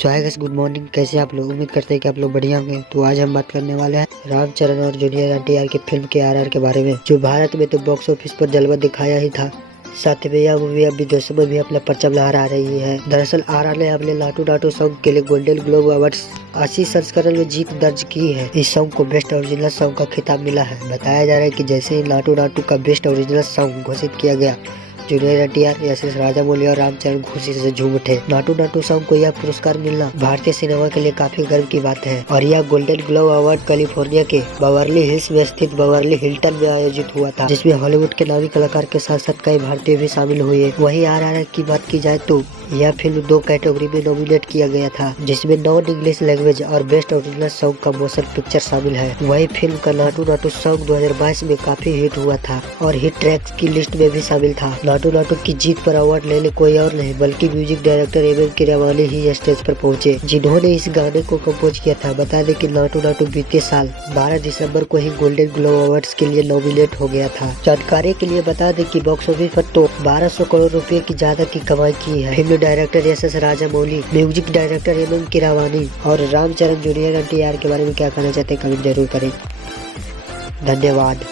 सो hi guys, good morning. कैसे आप लोग? उम्मीद करते हैं कि आप लोग बढ़िया होंगे। तो आज हम बात करने वाले हैं रामचरण और जूनियर एनटीआर की फिल्म के आरआर के बारे में, जो भारत में तो बॉक्स ऑफिस पर जलवा दिखाया ही था, साथ में यह मूवी अब विदेशों में भी अपना परचम लहरा रही है। दरअसल आरआर ने अपने लाटू नाटू सॉन्ग के लिए गोल्डन ग्लोब अवार्ड्स 80 संस्करण में जीत दर्ज की है। इस सॉन्ग को बेस्ट ओरिजिनल सॉन्ग का खिताब मिला है। बताया जा रहा है कि जैसे ही लाटू नाटू का बेस्ट ओरिजिनल सॉन्ग घोषित किया गया, जूनियर एनटीआर, एस.एस. राजामौली और रामचरण खुशी से झूम उठे। नाटू नाटू सॉन्ग को यह पुरस्कार मिलना भारतीय सिनेमा के लिए काफी गर्व की बात है। और यह गोल्डन ग्लोब अवार्ड कैलिफोर्निया के बवर्ली हिल्स में स्थित बवर्ली हिल्टन में आयोजित हुआ था, जिसमें हॉलीवुड के नामी कलाकार के साथ साथ कई भारतीय भी शामिल हुए। वहीं आरआर की बात की जाए तो यह फिल्म 2 कैटेगरी में नॉमिनेट किया गया था, जिसमें नॉन इंग्लिश लैंग्वेज और बेस्ट ओरिजिनल सॉन्ग का मोशन पिक्चर शामिल है। वही फिल्म का नाटू नाटू सॉन्ग 2022 में काफी हिट हुआ था और हिट ट्रैक्स की लिस्ट में भी शामिल था। नाटू नाटू की जीत पर अवार्ड लेने कोई और नहीं बल्कि music director M M Keeravani ही स्टेज पर पहुंचे, जिन्होंने इस गाने को कंपोज किया था। बता दें कि नाटू नाटू बीते साल 12 दिसंबर को ही गोल्डन ग्लोब अवार्ड्स के लिए नॉमिनेट हो गया था। जानकारी के लिए बता दें कि बॉक्स ऑफिस पर तो 1200 करोड़ रुपए की ज्यादा की कमाई की है। Film director S S. Rajamouli, music director M M Keeravani और रामचरण जूनियर एनटीआर के बारे में क्या कहना चाहते हैं कमेंट जरूर करें। धन्यवाद।